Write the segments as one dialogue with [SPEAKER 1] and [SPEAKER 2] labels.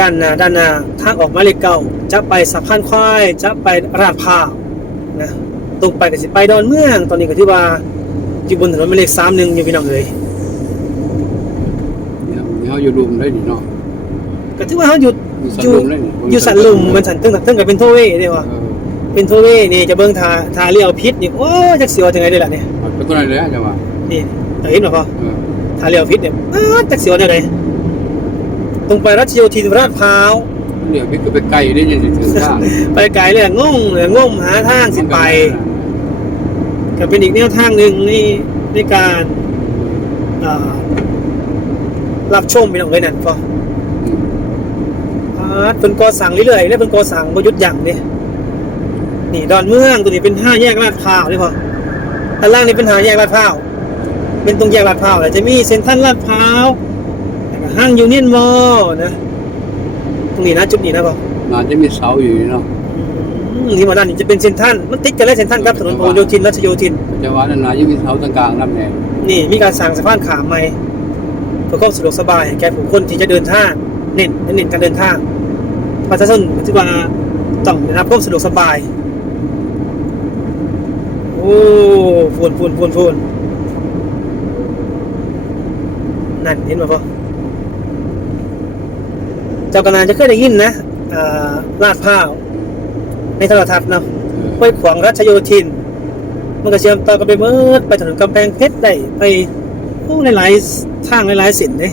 [SPEAKER 1] ด้านหน้าด้านหน้าทางออกหมายเลขเก้าจะไปสะพานควายจะไปราดพร้าวนะตรงไปก็สิไปดอนเมือง ตอนนี้ก็ที่ว่าอยู่บนถนนหมายเลขสามหนึ่งอยู่พี่น้องเลย
[SPEAKER 2] เนี่ยเขาอยู่รุมได้นี่เนาะ
[SPEAKER 1] ก็ที่ว่าเขาอยู่
[SPEAKER 2] อยู่สัน
[SPEAKER 1] อยู่
[SPEAKER 2] ลุมได้นี่
[SPEAKER 1] อยู่สันลุมมันสันตึ้งตึ้งกับเป็นโทเว่เนี่ยว่ะ
[SPEAKER 2] เออ
[SPEAKER 1] เป็นโทเว่นี่จะเบิ้งทาทาเรียวพิษนี่โอ้ยจักเสียวจังไงได้ล่ะเนี่ย
[SPEAKER 2] เอาเป็นตัวไหนเลยจังหวะ
[SPEAKER 1] นี่จะเห็นหรอพ่อ
[SPEAKER 2] เออ
[SPEAKER 1] ทาเรียวพิษเนี่ยอ้าวจักเสียวจังไง ตรงไปรัชโยธินราดพร้าว
[SPEAKER 2] เดี๋ยวพี่ก็ไปไกลได้ยังจะถึงทาง
[SPEAKER 1] ไปไกลเลยอะงงเลยงงหาทางสิไปก็เป็นอีกแนวทางหนึ่งนี่ในการอ่ารับชมไปหน่อยเลยนั่นพ่อ
[SPEAKER 2] อืม
[SPEAKER 1] อ่าเป็นกอสั่งเรื่อยๆเนี่ยเป็นกอสั่งประยุทธ์อย่างเนี่ยนี่ดอนเมืองตัวนี้เป็นห้าแยกลาดพร้าวนี่พ่อด้านล่างนี่เป็นห้าแยกลาดพร้าวเป็นตรงแยกลาดพร้าวแล้วจะมีเซ็นทรัลลาดพร้าวแล้วก็ ห้างยูเนียนมอลล์นะตรงนี้นะจุดนี้นะพ่อ
[SPEAKER 2] น่าจะมีเสาอยู่นี่เนาะ
[SPEAKER 1] อืมนี่มาด้านนี้จะเป็นเซ็นทรัลมันติดกันเลยเซ็นทรัลครับถนนพหลโยธินรัชโยธิน
[SPEAKER 2] จังหวะนั้นน่าจะมีเสาตรงกลางนั่นแหละ
[SPEAKER 1] นี่มีการสั่งสะพานขาใหม่เพื่อความสะดวกสบายแก่ผู้คนที่จะเดินทางเน้นเน้นการเดินทางประชาชนที่ว่าต้องได้รับความสะดวกสบาย โอ้ฝุ่นฝุ่นฝุ่นฝุ่นนั่นเห็นไหมพ่อเจ้ากนานจะเคยได้ยินนะอ่าลาดพร้าวในโทรทัศน์เนาะห้วยขวางรัชโยธิน มันก็เชื่อมต่อกันไปเมื่อไปถนนกำแพงเพชรได้ไปโอ้หลายๆทางหลายๆเส้นเลย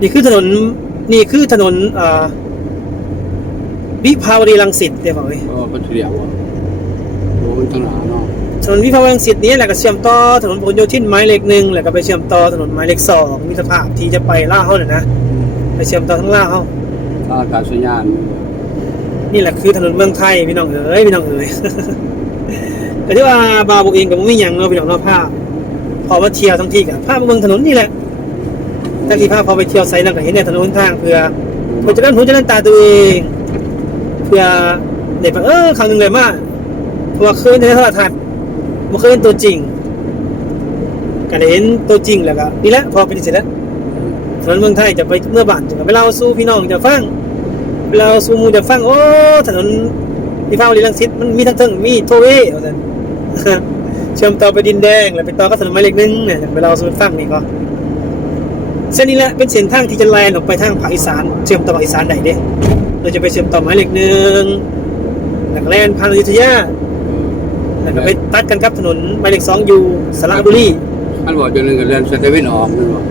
[SPEAKER 1] นี่คือถนนนี่คือถนนอ่าวิภาวดีรังสิตเดี๋ยวบอกเลย
[SPEAKER 2] ก็เป็นเดียวอะโอ้มันทางหนาเนาะ
[SPEAKER 1] ถนนวิภาวดีรังสิตนี้แหละก็เชื่อมต่อถนนพหลโยธินหมายเลขหนึ่งแล้วก็ไปเชื่อมต่อถนนหมายเลขสองมิตรภาพที่จะไปล่าเขาเนี่ยนะไปเชื่อมต่อทั้งล่าเขา
[SPEAKER 2] ถ้าอากาศสัญญาณ
[SPEAKER 1] นี่แหละคือถนนเมืองไทยพี่น้องเอ๋ยพี่น้องเอ๋ยแต่ที่ว่าบาวบุกเองกับมึงไม่ยังเนาะพี่น้องเนาะภาพพอมาเที่ยวทั้งที่กับภาพเมืองถนนนี่แหละทั้งที่ภาพพอไปเที่ยวไซนั่นก็เห็นในถนนหนทางเพื่อเพื่อจะนั่นหูจะนั่นตาตัวเอง เพื่อเด็กเออครั้งหนึ่งเลยมากเพราะว่าเคยในโทรทัศน์ มาเคยเห็นตัวจริงก็ได้เห็นตัวจริงแล้วก็นี่แหละพอเป็นเสร็จแล้วถนนเมืองไทยจะไปเมื่อบ้านจะไปเล่าสู้พี่น้องจะฟังเวลาซูมูจะฟังโอ้ถนนวิภาวดีรังสิตมันมีทั้งเทิงมีโทเวเอาสันเชื่อมต่อไปดินแดงแล้วไปต่อก็ถนนหมายเลขหนึงเนี่ยเวลาซูฟังนี่ก็เส้นนี้แหละเป็นเส้นทางที่จะแลนออกไปทางภาคอีสานเชื่อมต่อภาคอีสานใดเด้เราจะไปเชื่อมต่อหมายเลขหนึ่งแล้วก็แลนผ่านอยุธยา แล้วก็ไปตัดกันกับถนนหมายเลขสองอยู่สระบุรี
[SPEAKER 2] อันบอกจะเรื่องกับเรื่องสเตเวนออกนั่นบอก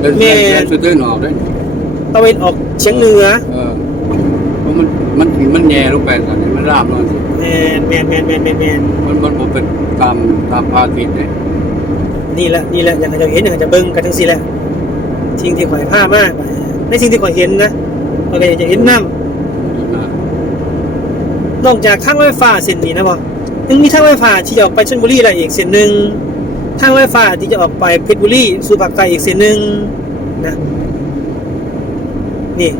[SPEAKER 2] เรื่อง
[SPEAKER 1] แม่
[SPEAKER 2] เรื่องสเตเวนออกได้
[SPEAKER 1] ตะเวนออกเฉียงเหนือ
[SPEAKER 2] เออเพราะมันมันมันแย่ลงไปตอนนี้มันราบลงสิ
[SPEAKER 1] แมนแมนแมนแมนแมนแมน
[SPEAKER 2] มันมันบ่เป็นตามตามพระอาทิตย์เลย
[SPEAKER 1] นี่แหละนี่แหละอย่างที่เราเห็นอย่างที่จะเบิ้งกันทั้งสี่แหละสิ่งที่ข่อยผ้ามากในสิ่งที่ข่อยเห็นนะเราก็อยากจะเห็นน้ำนอกจากทางรถไฟฟ้าเส้นนี้นะบอ ยังมีทางรถไฟฟ้าที่จะออกไปชลบุรีอะไรอีกเส้นหนึ่งทางรถไฟฟ้าที่จะออกไปเพชรบุรีสู่ภาคใต้อีกเส้นหนึ่งนะนี่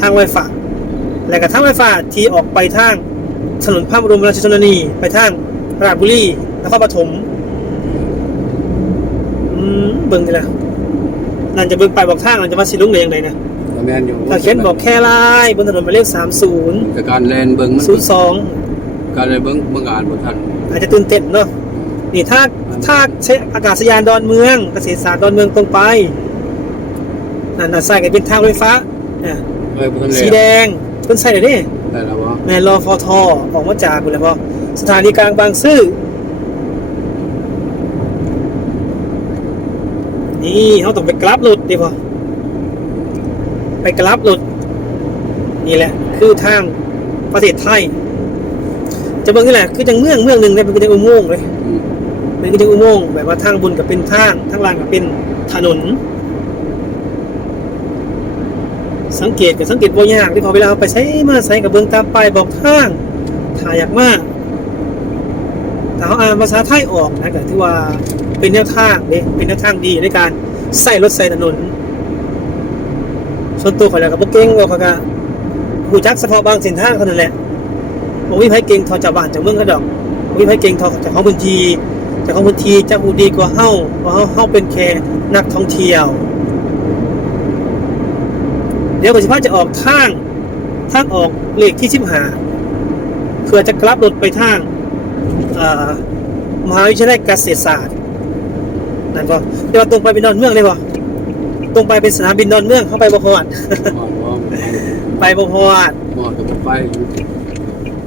[SPEAKER 1] ทางรถไฟฟ้าแล้วก็ทางรถไฟฟ้าที่ออกไปทางถนนพระบรมราชชนนีไปทางราชบุรีนครปฐมอืมเบิ่งกันละนั่นจะเบิ่งไปบอกทางนั่นจะมาสิลุงเลยยังไงนะ
[SPEAKER 2] ก็แม่นอยู่
[SPEAKER 1] ถ้าเขียนบอกแค่ลายบนถนนหมายเลขสามศูนย์
[SPEAKER 2] แต่การแลนเบิ่งมัน
[SPEAKER 1] ศูนย์สอง
[SPEAKER 2] การเลยเบิ่งเบิ่งอ่านบ่ทัน
[SPEAKER 1] อาจจะตื่นเต้นเนาะนี่ถ้าถ้าใช้อากาศยานดอนเมืองเกษตรศาสตร์ดอนเมืองตรงไปนั่นน่ะใส่กันเป็นทางรถไฟฟ้าอะ
[SPEAKER 2] เอ้ยบ่ทัน
[SPEAKER 1] สีแดงเพิ่นใส่ได้ดิ
[SPEAKER 2] ได้แล้วบ่
[SPEAKER 1] แม่นรอฟอทอออกมาจากคุณแล้วพอสถานีกลางบางซื่อนี่เขาต้องไปกลับรถดิพอไปกลับรถนี่แหละ คือทางประเทศไทย จะเบิ่งนี่แหละคือจังเมืองเมืองหนึ่งเนี่ยเป็นจังอุโมงค์เลย
[SPEAKER 2] อืม
[SPEAKER 1] เป็นจังอุโมงค์แบบว่าทางบนกับเป็นทางทางล่างกับเป็นถนน สังเกตกับสังเกตบ่ยากที่พอเวลาเราไปใช้มาใช้กับเบิ่งตามป้ายบอกทางถ่ายยากมากถ้าเขาอ่านภาษาไทยออกนะก็ถือว่าเป็นแนวทางเด้เป็นแนวทางดีในการใส่รถใส่ถนนส่วนตัวข่อยแล้วก็บ่เก่งว่าเขาก็รู้จักเฉพาะบางเส้นทางเท่านั้นแหละ บ่มีไผเก่งเทอจากบ้านจากเมืองเขาดอกบ่มีไผเก่งเทอจากของพื้นที่จากของพื้นที่จะฮู้ดีกว่าเฮาเพราะเฮาเฮาเป็นแค่นักท่องเที่ยว เดี๋ยวปฏิภาณจะออกทางทางออกเลขที่ชิบหาเพื่อจะกลับรถไปทางอ่ามหาวิทยาลัยเกษตรศาสตร์นั่นก็เดี๋ยวาตรงไปเป็นดอนเมืองเลยป่ะตรงไปเป็นสนามบินดอนเมืองเข้าไปบ่พอด
[SPEAKER 2] ก่อนว่า
[SPEAKER 1] ไปบ่พอด
[SPEAKER 2] หมอตัวไป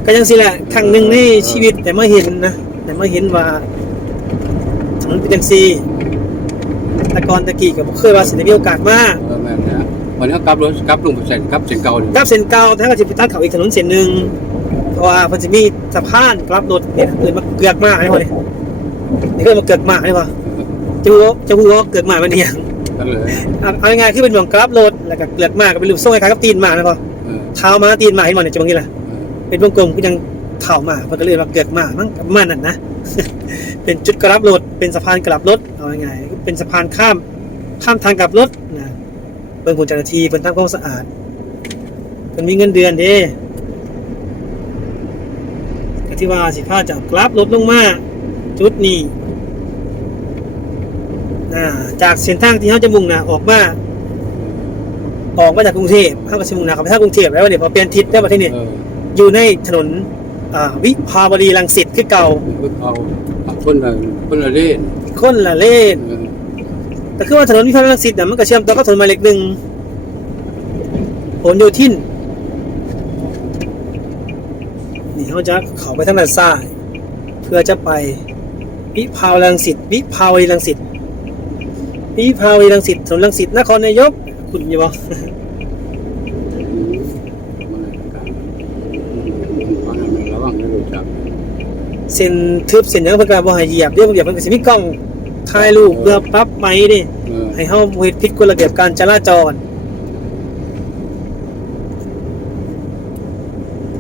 [SPEAKER 1] ก็ยังสิแหละครั้งหนึ่งในชีวิตแต่มาเห็นนะแต่มาเห็นว่าถนนเป็นจังซีแต่ก่อนตะกี้ก็บ่เคยว่าสิได้มีโอกาสมา
[SPEAKER 2] เออแม่นนะวันนี้เขากลับรถกลับลงไปเส้นกลับเส้นเก่านี่
[SPEAKER 1] กลับเส้นเก่าแท้ก็สิไปตัดเขาอีกถนนเส้นหนึ่งเพราะว่าเพิ่นสิมีสะพานกลับรถเนี่ยเอิ้นมาเกือกมากนี่พอนี่นี่เอิ้นมาเกือกมากนี่พอจะฮู้ว่าจะฮู้ว่าเกือกมากมันอีหยัง
[SPEAKER 2] กันเลย
[SPEAKER 1] เอาเอาง่ายๆคือเป็นหม่องกลับรถแล้วก็เกือกมากก็เป็นรูปทรงคล้ายๆกับตีนหมานะพอ
[SPEAKER 2] เออ
[SPEAKER 1] เท้ามาตีนหมาเห็นบ่เนี่ยจะบางทีล่ะ
[SPEAKER 2] เป็
[SPEAKER 1] นวงกลมก็ยังเข่ามาเพิ่นก็เลยว่าเกือกหมามั้งมานั้นนะ เป็นจุดกลับรถ เป็นสะพานกลับรถเอาง่ายๆเป็นสะพานข้ามข้ามทางกลับรถนะเพิ่นผู้เจ้าหน้าที่เพิ่นทำความสะอาดเพิ่นมีเงินเดือนเด้ก็ที่ว่าสิพาจะกลับรถลงมาจุดนี้อ่าจากเส้นทางที่เขาจะมุ่งหน้าออกมาออกมาจากกรุงเทพเขาก็จะมุ่งหน้าเข้าไปทางกรุงเทพแล้วเนี่ยพอเปลี่ยนทิศได้ประเทศนี้
[SPEAKER 2] ออ
[SPEAKER 1] อยู่ในถนนอ่าวิภาวดีรังสิตคือเก่า
[SPEAKER 2] เอาเอาคนละคนละเล่น
[SPEAKER 1] คนละเล่น
[SPEAKER 2] เออ
[SPEAKER 1] แต่คือว่าถนนวิภาวดีรังสิตเนี่ยมันก็เชื่อมต่อกับถนนหมายเลขหนึ่งผลโยธินนี่เขาจะเข้าไปทางด้านซ้ายเพื่อจะไปวิภาวดีรังสิตวิภาวดีรังสิตวิภาวดีรังสิตถนนรังสิตนครนายกคุณอยังบอก
[SPEAKER 2] มันเลยการมันให้ระวังให้รู้จัก
[SPEAKER 1] เส้นทึบเส้นหยังเพิ่นก็บ่ให้เหยียบเดี๋ยวเหยียบเพิ่นก็สิมีกล้องถ่ายรูปเพื่อปรับไหมดิ
[SPEAKER 2] เออ
[SPEAKER 1] ให้เฮาเฮ็ดผิดกฎระเบียบการจราจร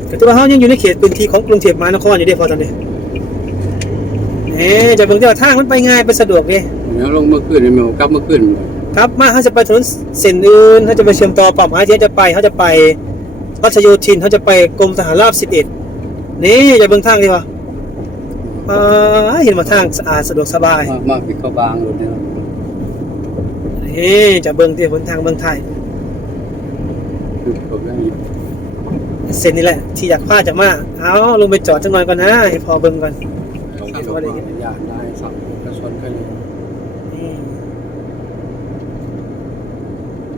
[SPEAKER 1] ก็ถือว่าเฮายังอยู่ในเขตพื้นที่ของกรุงเทพมหานครอยู่เด้พอตอนนี้เอ๊ะจะเบิ่งที่ว่าทางมันไปง่ายไปสะดวกเด้
[SPEAKER 2] เดี๋ยวลงเมื่อคืนนี่มันกลับเมื่อคืน
[SPEAKER 1] ครับมาเฮาจะไปถนนเส้นอื่นเฮาจะไปเชื่อมต่อปั๊มหาเทียนจะไปเฮาจะไปรัชโยธินเฮาจะไปกรมทหารราบ11นี่จะเบิ่งทางดีว่า อ่าเห็นว่าทางสะอาดสะดวกสบาย
[SPEAKER 2] มากมากปิดเข้าบางรถเนี่ย
[SPEAKER 1] เฮ้จะเบิ่งที่หนทางเมืองไทย
[SPEAKER 2] คือผมได้
[SPEAKER 1] เส้นนี้แหละ ที่อยากพาจะมา เอาลงไปจอดจังหน่อยก่อนนะให้พอเบิ่งก่อน
[SPEAKER 2] เขาที่ว่าได้ญาติได้สั่งกระชนกันเลย
[SPEAKER 1] นี่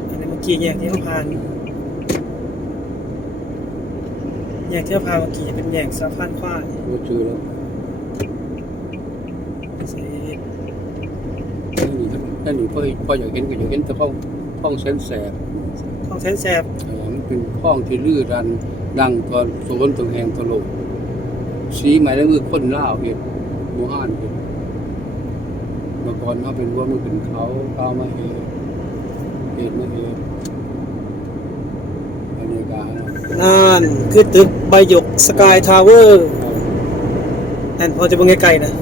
[SPEAKER 1] อันนี้เมื่อกี้แยกที่เขาผ่านแยกที่เขาผ่านเมื่อกี้เป็นแยกสะพานควาย
[SPEAKER 2] รู้ชื่อแล้ว
[SPEAKER 1] เสร็จ
[SPEAKER 2] นั่นนี่พ่อพ่ออยากเห็นก็อยากเห็นแต่ห้องห้องเส้นแสบ
[SPEAKER 1] ท้องแสนแสบ
[SPEAKER 2] มันเป็นห้องที่ลื่อดันดังตอนสวนตรงแหงตลกสีใหม่แล้วมือคนล่าเห็ดหมูห้านเห็ดเมื่อก่อนเขาเป็นรั้วมันเป็นเขาเขามาเห็ดเห็ดมาเห็ดบรรยากาศนั่
[SPEAKER 1] นคือตึกใบหยกสกายทาวเวอร์นั่นพอจะเบิ่งไกลๆนะ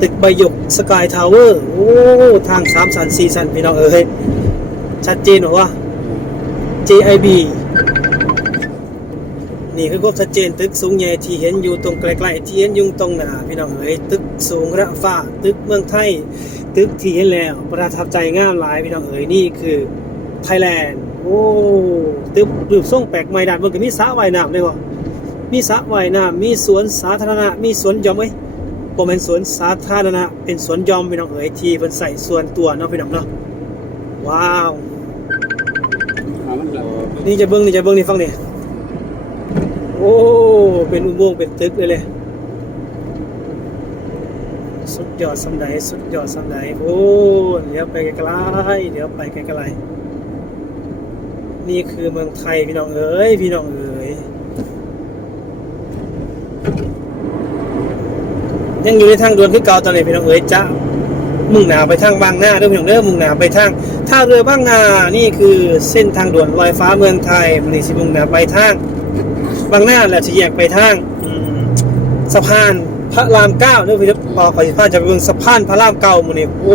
[SPEAKER 1] ตึกใบหยกสกายทาวเวอร์โอ้ทางสามสันสี่สันพี่น้องเอ้ยชัดเจนหรอวะ JIB นี่คือความชัดเจนตึกสูงใหญ่ที่เห็นอยู่ตรงไกลๆที่เห็นยุ่งตรงหน้าพี่น้องเอ๋ยตึกสูงระฟ้าตึกเมืองไทย ตึกที่เห็นแล้วประทับใจงามหลายพี่น้องเอ๋ยนี่คือไทยแลนด์โอ้ตึกรูปทรงแปลกใหม่ด่านบนก็มีสระว่ายน้ำด้วยวะมีสระว่ายน้ำมีสวนสาธารณะมีสวนหยอมเอ้ย บ่แม่นสวนสาธารณะเป็นสวนหยอมพี่น้องเอ๋ยที่เพิ่นใส่ส่วนตัวเนาะพี่น้องเนาะว้าว
[SPEAKER 2] หามันเรา
[SPEAKER 1] นี่จะเบิ้งนี่จะเบิ้งนี่ฟังนี่โอ้เป็นอุโมงค์เป็นตึกเลยเลยสุดยอดสำไดสุดยอดสำไดโอ้เดี๋ยวไปไกลๆเดี๋ยวไปไกลๆนี่คือเมืองไทยพี่น้องเอ๋ยพี่น้องเอ๋ย ยังอยู่ในทางด่วนคือเก่าตอนนี้พี่น้องเอ๋ยจะมุ่งหน้าไปทางบางนาเด้อพี่น้องเด้อมุ่งหน้าไปทางท่าเรือบางนานี่คือเส้นทางด่วนลอยฟ้าเมืองไทยมันนี่สิมุ่งหน้าไปทางบางนาแล้วจะแยกไปทางอืมสะพานพระรามเก้าเด้อพี่น้องพอขอสิพาจะไปเบิ่งสะพานพระรามเก้ามื้อนี้โอ้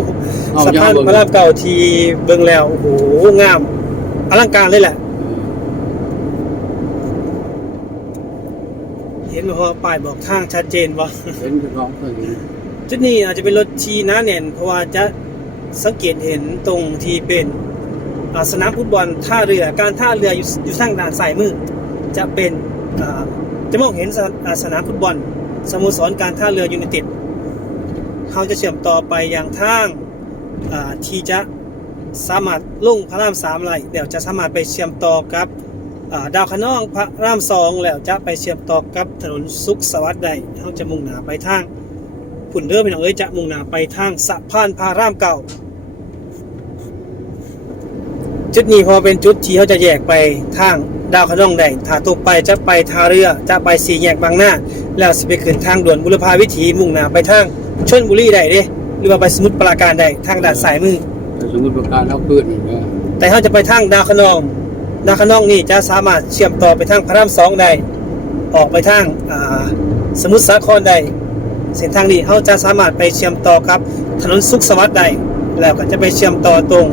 [SPEAKER 1] สะพานพระรามเก้าที่เบิ่งแล้วโอ้โหงามอลังการเลยแหละ เห็นบ่ว่าป้ายบอกทางชัดเจนบ่
[SPEAKER 2] เห็นคือน้องเคยเห็น
[SPEAKER 1] จุดนี้อาจจะเป็นรถที่หน้าแน่น เพราะว่าจะสังเกตเห็นตรงที่เป็นอ่าสนามฟุตบอลท่าเรือการท่าเรืออยู่อยู่ทางด้านซ้ายมือ จะเป็นอ่าจะมองเห็นสนอ่าสนามฟุตบอลสโมสรการท่าเรือยูไนเต็ดเขาจะเชื่อมต่อไปยังทางอ่าที่จะสามารถลงพระรามสามไหลเดี๋ยวจะสามารถไปเชื่อมต่อกับอ่า ดาวคะนองพระรามสองแล้วจะไปเชื่อมต่อกับถนนสุขสวัสดิ์ได้เขาจะมุ่งหน้าไปทางพุ่นเด้อพี่น้องเอ้ยจะมุ่งหน้าไปทางสะพานพารามเก่า จุดนี้พอเป็นจุดที่เขาจะแยกไปทางดาวคะนองได้ถ้าตกไปจะไปท่าเรือจะไปสี่แยกบางหน้า แล้วสิไปขึ้นทางด่วนบุรพาวิถีมุ่งหน้าไปทางชลบุรีได้เด้หรือว่าไปสมุทรปราการได้ทางด้านซ้ายมือ
[SPEAKER 2] แต่สมมติประการเขาขึ้นนี่นะ
[SPEAKER 1] แต่เขาจะไปทางดาวคะนอง ดาคะนองนี่จะสามารถเชื่อมต่อไปทางพระรามสองได้ ออกไปทางาสมุทรสาครได้ เส้นทางนี้เขาจะสามารถไปเชื่อมต่อกับถนนสุขสวัสดิ์ได้แล้วก็จะไปเชื่อมต่อตรง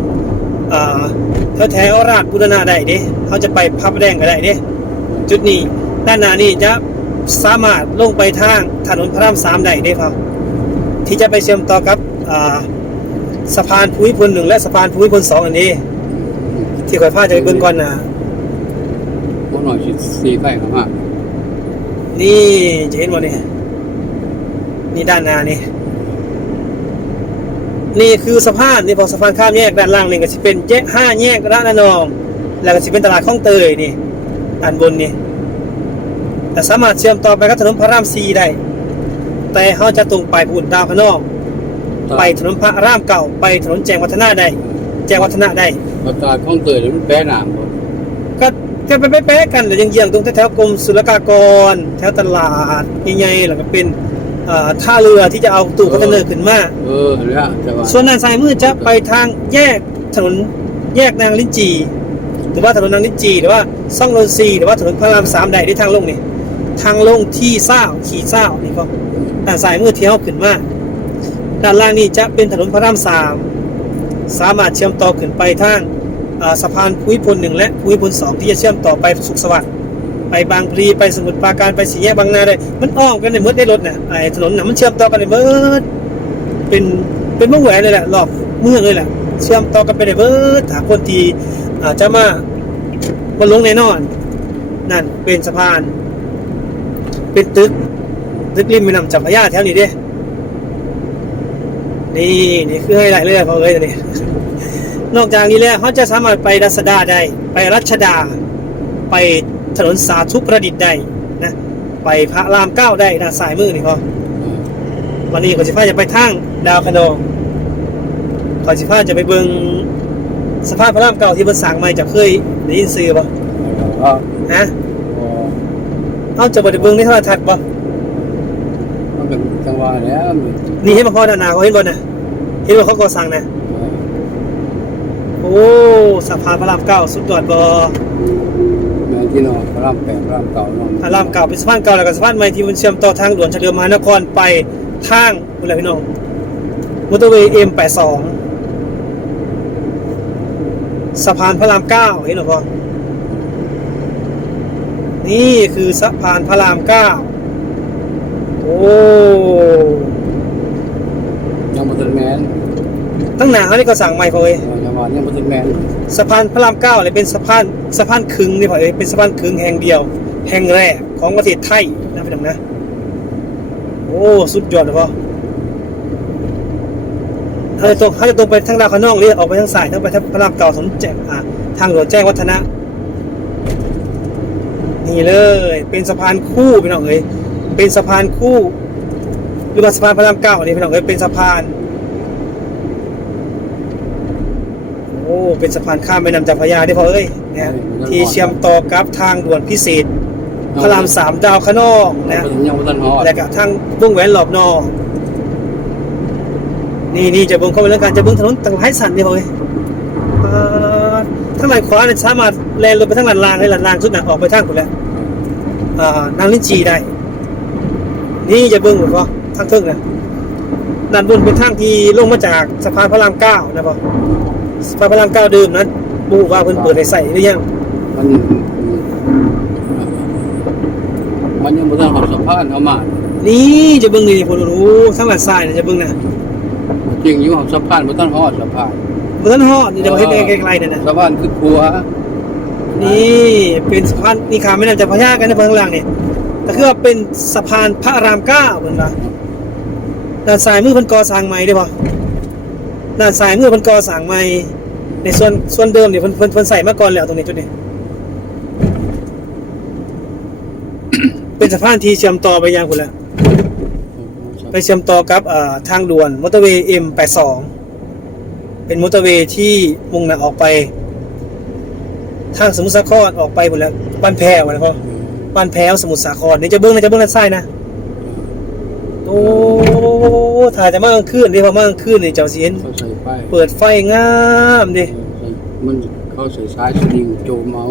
[SPEAKER 1] แถวแถวราชบุรณะได้เด้เขาจะไปพับแดงก็ได้เด้จุดนี้ด้านหน้านี่จะสามารถลงไปทางถนนพระรามสามได้เด้ครับที่จะไปเชื่อมต่อกับสะพานภูมิพลหนึ่งและสะพานภูมิพลสองอันนี้ ที่ข่อยพาจะไปเบิ่งก่อนนะ
[SPEAKER 2] พวกหน่อยสิสีไฟเข้ามา
[SPEAKER 1] นี่จะเห็นบ่นี่นี่ด้านหน้านี่ นี่คือสะพานนี่พอสะพานข้ามแยกด้านล่างนี่ก็สิเป็นแยกห้าแยกร้านนอง แล้วก็สิเป็นตลาดคลองเตยนี่ด้านบนนี่แต่สามารถเชื่อมต่อไปกับถนนพระรามสีได้ แต่เขาจะตรงไปพุ่นดาวพะนอกไปถนนพระรามเก่าไปถนนแจงวัฒนะได้ แจงวัฒนะได้
[SPEAKER 2] ประกาศข้องเตยเดี๋ยวมันแปรหนามบ่
[SPEAKER 1] ก็ก็ไปแป๊ะๆกันแต่ยังเยียงๆตรงแถวๆกรมศุลกากร แถวตลาดใหญ่ๆแล้วก็เป็นเอ่อท่าเรือที่จะเอาตู้คอนเทนเนอร์ขึ้นมา
[SPEAKER 2] เออแล้วจะว่า
[SPEAKER 1] ส่วนด้านซ้ายมือจะไปทางแยกถนนแยกนางลิ้นจี หรือว่าถนนนางลิ้นจี หรือว่าซ่องโรนซีหรือว่าถนนพระรามสามใดที่ทางลงนี่ทางลงที่เศร้าขี่เศร้านี่ก็ด้านซ้ายมือเที่ยวขึ้นมาด้านล่างนี่จะเป็นถนนพระรามสาม สามารถเชื่อมต่อขึ้นไปทางาสะพานภูมิพลหนึ่งและภูมิพลสองที่จะเชื่อมต่อไปสุขสวัสดิ์ไปบางพลีไปสมุทรปราการไปสี่แยกบางนาได้มันอ้อมกันในเมื่อได้รถน่ะไอ้ถนนน่ะมันเชื่อมต่อกันในเมื่อเป็นเป็นวงแหวนเลยแหละรอบเมืองเลยแหละเชื่อมต่อกันไปได้เบิดถ้าคนที่อาจจะมามาลงแน่นอน นั่นเป็นสะพาน เป็นตึกตึกริมแม่น้ำเจ้าพระยาแถวนี้เด้ นี่นี่คือให้ไลท์เลยพอเลยตัวนี้นอกจากนี้แล้วเขาจะสามารถไปรัชดาได้ ไปรัชดา ไปถนนสาธุประดิษฐ์ได้นะไปพระรามเก้าได้ด้านซ้ายมือนี่พอวันนี้ขอสิฟ้าจะไปทางดาวคะนองขอสิฟ้าจะไปเบิงสภาพพระรามเก่าที่มันสร้างใหม่จะเคยได้ยินซื้อป่ะ
[SPEAKER 2] เออ
[SPEAKER 1] ฮะ
[SPEAKER 2] พอ
[SPEAKER 1] เอาจะบ่ได้เบิงในโทรทัศน์ป่ะ
[SPEAKER 2] มันเป็นจังหวะแล้วมัน
[SPEAKER 1] นี่เห็นบ่พ่อหนาๆเขาเห็นบ่น่ะเห็นว่าเขาก่อสร้างนะโอ้สะพานพระรามเก้าสุดยอดบ่
[SPEAKER 2] แม่ที่นอนพระรามแปดพระรามเก่าเนอน
[SPEAKER 1] พระรามเก่าเป็นสะพานเก่าแล้วก็สะพานใหม่ที่มันเชื่อมต่อทางด่วนเฉลิมมหานครไปทางอะไรพี่น้องมอเตอร์เวย์ M82 สะพานพระรามเก้าเห็นหรอพ่อนี่คือสะพานพระรามเก้าโอ้
[SPEAKER 2] ยังบ่ทันแมน
[SPEAKER 1] ตั้งหนาเขานี่ก็สั่งใหม่พอเอ้ย
[SPEAKER 2] เออจังหวะยังบ่ทันแมน
[SPEAKER 1] สะพานพระรามเก้าเลยเป็นสะพานสะพานขึงนี่พอเอ้ยเป็นสะพานขึงแห่งเดียว แห่งแรกของประเทศไทยนะพี่น้องนะโอ้สุดยอดเลยพ่อถ้าจะตรงถ้าจะตรงไปทางดาวคะนองหรือออกไปทางสายทางไปทางพระรามเก่าสมแจ้งอ่าทางหลวงแจ้งวัฒนะ นี่เลย เป็นสะพานคู่พี่น้องเอ้ยเป็นสะพานคู่ หรือว่าสะพานพระรามเก้านี่พี่น้องเอ้ยเป็นสะพาน อ้เป็นสะพานข้ามแม่น้ำเจ้าพระยาได้พอเอ้ยนะที่เชื่อมต่อกับทางด่วนพิเศษพระรามสามดาวคะนองนะ
[SPEAKER 2] ยังบ่ทันฮอด
[SPEAKER 1] และก็ทางวงแหวนหลอบนอกนี่นี่จะเบิ่งเข้าไปแล้วกันจะเบิ่งถนนต่างหลายสันนี่พอเอ้ยอ่าทางด้านขวาเนี่ยสามารถแลนลงไปทางด้านล่างได้ด้านล่างสุดน่ะออกไปทางคุณแล้วอ่านางลิ้นจีได้ นี่จะเบิ่งหมดพอทางเทิงนะด้านบนเป็นทางที่ลงมาจากสะพานพระรามเก้านะพอสะ พานพระรามเก้าเดิมนั้นบูว่าเพิ่นเปิดให้ใส่หรือยัง
[SPEAKER 2] มันมันยังบ่ทันฮอดสะพานเข้ามา
[SPEAKER 1] นี่จะเบิ่งนี่พอดูทางด้านซ้ายน่ะจะเบิ่งนะ
[SPEAKER 2] จริงอยู่ฮอดสะพานบ่ทันฮอดสะพาน
[SPEAKER 1] อบ่ทันฮอดนี่เดี๋ยวเฮ็ดไกลๆนั่นน่ะ
[SPEAKER 2] สะพานคือผัว
[SPEAKER 1] นี่เป็นสะพานนี่ขามแม่น้ำเจ้าพระยากันนะเพิ่นข้างล่างนี่ก็คือว่าเป็นสะพานพระรามเก้าเพิ่นว่าด้านซ้ายมือเพิ่นก่อสร้างใหม่ได้บ่ ด้านซ้ายมือเพิ่นก่อสร้างใหม่ในส่วนส่วนเดิมนี่เพิ่นเพิ่นเพิ่นใส่มาก่อนแล้วตรงนี้จุดนี้ เป็นสะพานที่เชื่อมต่อไปยังพุ่นแหละไปเชื่อมต่อกับเอ่อทางด่วนมอเตอร์เวย์ M82 เป็นมอเตอร์เวย์ที่มุ่งหน้าออกไป ทางสมุทรสาครออกไปหมดแล้วบ้านแพรวนะพ่อบ้านแพรวสมุทรสาครนี่จะเบิ้งนะจะเบิ้งด้านซ้ายนะโอ้ ถ่ายแต่เมื่อกลางคืนดิพอเมื่อกลางคืนนี่เจ้าสิเห็น
[SPEAKER 2] เขาใส่ป้าย
[SPEAKER 1] เปิดไฟงามดิ
[SPEAKER 2] มันเขาใส่สายสลิงโจมเอา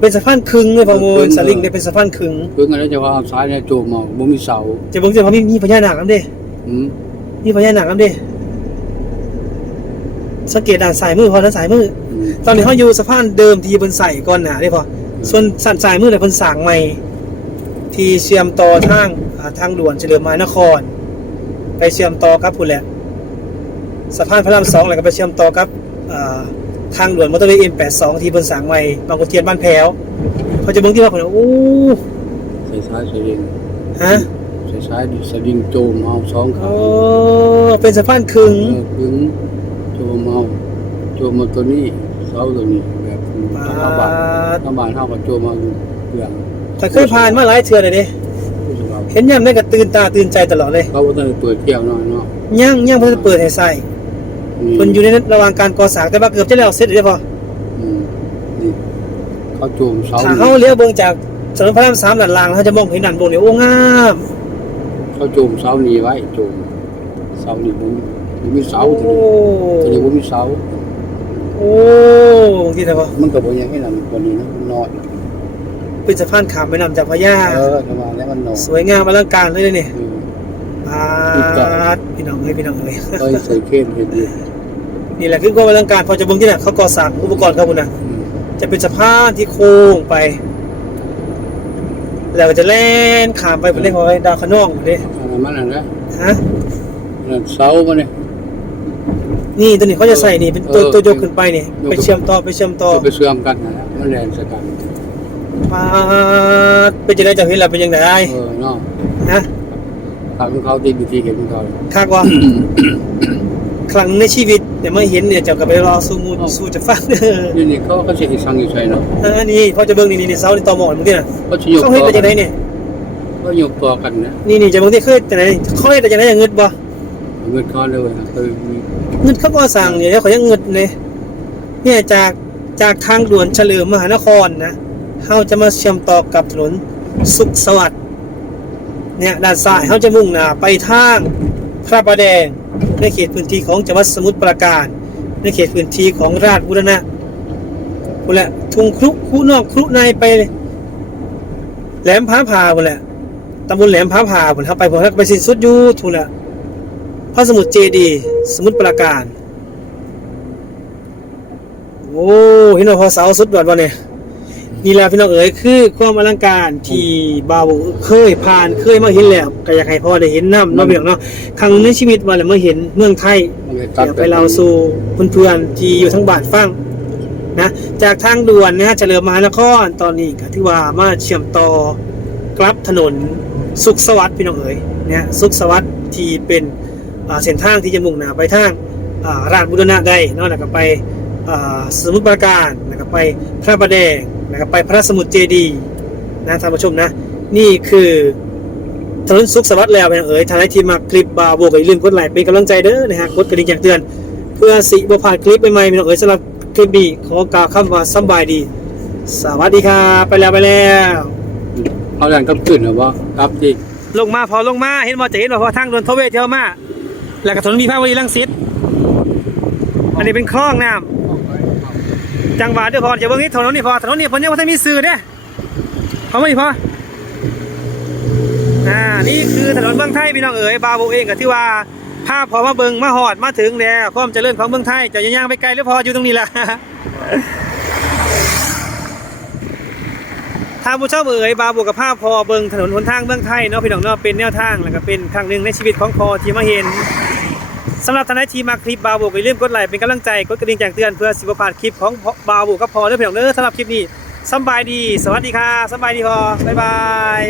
[SPEAKER 1] เป็นสะพานคึงเลยพ่อโม
[SPEAKER 2] คึง
[SPEAKER 1] สลิงเนี่ยเป็นสะพานคึง
[SPEAKER 2] เพิ่งอะไรจะว่าเอาสายเนี่ยโจมเอาบ่มีเสา
[SPEAKER 1] จะเบิ้งจะพอมีมีพญานาคน้ำดิ
[SPEAKER 2] อืม
[SPEAKER 1] มีพญานาคน้ำดิสังเกตด้านซ้ายมือพอด้านซ้ายมือ
[SPEAKER 2] อืม
[SPEAKER 1] ตอนนี้เขาอยู่สะพานเดิมที่เพิ่นใส่ก่อนหน้าได้พอส่วนสันซ้ายมือเนี่ยเพิ่นสร้างใหม่ ที่เชื่อมต่อทางอ่าทางด่วนเฉลิมมานคร ไปเชื่อมต่อกับพุ่นแหละสะพานพระรามสองแล้วก็ไปเชื่อมต่อกับอ่าทางด่วนมอเตอร์เวย์ M82 ที่เพิ่นสร้างใหม่บางขุนเทียนบ้านแพ้วเขาจะเบิ่งที่ว่าเพิ่นโอ้
[SPEAKER 2] ใส่สายสลิง
[SPEAKER 1] ฮะ
[SPEAKER 2] ใส่สายสลิงโจมเอาสองขา
[SPEAKER 1] โอ้เป็นสะพานคึง
[SPEAKER 2] เออคึงโจมเอาโจมมาตัวนี้เสาตัวนี้แบบ
[SPEAKER 1] ปา
[SPEAKER 2] ชาวบ้าน
[SPEAKER 1] ด
[SPEAKER 2] ชาวบ้านเฮาก็โจมเอาอยู่เรื่อง
[SPEAKER 1] ข่อยเคยผ่านมาหลายเทื่อเลยเด้
[SPEAKER 2] ผู้สำหรับ
[SPEAKER 1] เห็นยามได้ก็ตื่นตาตื่นใจตลอดเลย
[SPEAKER 2] เขาก็ต้องเปิดแก้วหน่อยเนาะ
[SPEAKER 1] ยังยังเพิ่นเปิดให้ใส่
[SPEAKER 2] นี่
[SPEAKER 1] เพิ่นอยู่ในระหว่างการก่อสร้างแต่ว่าเกือบจะแล้วเสร็จแล้วพอ
[SPEAKER 2] อืมนี่เขาโจมเสา
[SPEAKER 1] ถ้า
[SPEAKER 2] นี่
[SPEAKER 1] เขาเลี้ยวเบิ่งจากถนนพระรามสามด้านล่างเขาจะมองเห็นด้านบนนี่โอ้งาม
[SPEAKER 2] เขาโจมเสานี้ไว้โจมเสานี่ผมผมมีเสา
[SPEAKER 1] โอ้
[SPEAKER 2] ตัวนี้ตัวนี้ผมมีเสา
[SPEAKER 1] โอ้ที่ไหนพอ
[SPEAKER 2] มันก็บ่ยังให้นำวันนี้นะมันน้อย
[SPEAKER 1] เป็นสะพานขามแม่น้ำเจ้าพระยา
[SPEAKER 2] เออประมาณนี้มันน้อย
[SPEAKER 1] สวยงามอลังการเลยนี่
[SPEAKER 2] เออ
[SPEAKER 1] ปาดพี่น้องเอ้ยพี่น้องเอ้ย
[SPEAKER 2] ก็ใส่เคนเห็นดี
[SPEAKER 1] นี่แหละคือความอลังการพอจะเบิ่งที่ไหนเขาก่อสร้างอุปกรณ์เขาบุญนะ
[SPEAKER 2] อืม
[SPEAKER 1] จะเป็นสะพานที่โค้งไป แล้วก็จะแล่นขามไปเป็นเรื่องของดาวขนองเด้
[SPEAKER 2] อันนั้นมันนั่นแหละ
[SPEAKER 1] ฮะ
[SPEAKER 2] นั่นเสามันเนี่ย
[SPEAKER 1] นี่ตัวนี้เขาจะใส่นี่เป็นตัว
[SPEAKER 2] เออ
[SPEAKER 1] ตัวยกขึ้นไปนี่ไปเชื่อมต่อไปเชื่อมต่อ
[SPEAKER 2] จะไปเชื่อมกันนั่นแหละมันแรงสกัน
[SPEAKER 1] ปาดเป็นจะได้จะเห็นเราเป็นยังไง
[SPEAKER 2] เออเนาะ
[SPEAKER 1] ฮะ
[SPEAKER 2] ทางของเขาตีวิธีเก็บของเขาเลย
[SPEAKER 1] คากว่าครั้งในชีวิตเดี๋ยวมาเห็นเนี่ยเจ้าก็ไปรอสู้มูลสู้จะฟังเด้อ
[SPEAKER 2] นี่นี่เขาก็จะอีสังอีใส่เนาะ
[SPEAKER 1] อันนี้พอจะเบิ่งนี่นี่เสาที่ต่อหมอนเมื่อกี้น่ะ
[SPEAKER 2] เขาจะยก
[SPEAKER 1] เขา
[SPEAKER 2] ตั
[SPEAKER 1] เฮ็ด
[SPEAKER 2] ว
[SPEAKER 1] แต่จังไดเนี่ย
[SPEAKER 2] ก็ยกตัวกันนะ
[SPEAKER 1] นี่นี่จะเบิ่งที่เคยแต่ไหนเขาเฮ็ดแต่จังไดอย่างเงิดบ่
[SPEAKER 2] เงินเขาเลยนะเคยมี
[SPEAKER 1] เงิดเขาก็สั่งเนี่ยเขายังเงิดเลยเนี่ยจากจากทางด่วนเฉลิมมหานครนะ เฮาจะมาเชื่อมต่อกับถนนสุขสวัสดิ์เนี่ยด้านซ้ายเฮาจะมุ่งหน้าไปทางพระประแดง ในเขตพื้นที่ของจังหวัดสมุทรปราการ ในเขตพื้นที่ของราชบุรณะพุ่นแหละทุ่งครุคุนอกครุในไป แหลมผาผาพุ่นแหละตำบลแหลมผาผาพุ่นเขาไปพุ่นไปสิ้นสุดอยู่ทุ่นแหละพระสมุทรเจดีสมุทรปราการ โอ้เห็นว่าพอเสาสุดยอดวะเนี่ย นี่แหละพี่น้องเอ๋ยคือความอลังการที่บ่าวเคยผ่านเคยมาเห็นแล้วก็อยากให้พ่อได้เห็นน้ำเนาะพี่น้องเนาะครั้งในชีวิตว่าแหละมาเห็นเมืองไทย
[SPEAKER 2] มันเลยตัด
[SPEAKER 1] เดี๋ยวไปเราสู่เพื่อนๆที่อยู่ทั้งบ้านฟังนะจากทางด่วนนะฮะเฉลิมมหานครตอนนี้ก็ที่ว่ามาเชื่อมต่อกลับถนนสุขสวัสดิ์พี่น้องเอ๋ยเนี่ยสุขสวัสดิ์ที่เป็นอ่าเส้นทางที่จะมุ่งหน้าไปทางอ่าราชบุรณะได้เนอกจากไปอ่าสมุทรปราการนะครับไปพระประแดง นะครับไปพระสมุทรเจดีย์นะท่านผู้ชมนะ นี่คือถนนสุขสวัสดิ์แล้วพี่น้องเอ๋ยทางไลน์ทีมมาคลิปบาโบกอย่าลืมกดไลค์เป็นกำลังใจเด้อนะฮะกดกระดิ่งแจ้งเตือน เพื่อสิบ่พลาดคลิปใหม่ๆพี่น้องเอ๋ยสำหรับคลิปนี้ขอกล่าวคำว่าสำบายดี สวัสดีครับไปแล้วไปแล้ว
[SPEAKER 2] เขาดันกับขึ้นนะว่าครับที่
[SPEAKER 1] ลงมาพอลงมาเห็นว่าจะเห็นว่าพอทางด่วนทเวศเที่ยวมา แล้วก็ถนนมีภาพวดีรังสิตอันนี้เป็นคลองน้ำ จังหวัดเด้อพอจะเบิ่งนี้ถนนนี่พอถนนนี่พิ่นยังบ่ทันมีสื่อเด้พอบ่นี่พออ่านี่คือถนนเมืองไทยพี่น้องเอ๋ยบาโบเองก็ที่ว่าภาพพอมาเบิ่งมาหอดมาถึงแล้วความเจริญของเมืองไทยจะย่างไปไกลหรือพออยู่ตรงนี้ล่ะทางผู้ชมเอ๋ยบาบวกกับภาพพอเบิงถนนหนทางเมืองไทยเนาะพี่น้องเนาะเป็นแนวทางแล้วก็เป็นครั้งหนึ่งในชีวิตของพอที่มาเห็น สำหรับทนายทีมาคลิปบาวบุกอย่าลืมกดไลค์เป็นกำลังใจกดกระดิ่งแจ้งเตือนเพื่อสิบผ่านคลิปของบาวบุกก็พอเด้อพี่น้องเด้อสำหรับคลิปนี้สบายดี สวัสดีค่ะสบายดีพอบ๊ายบาย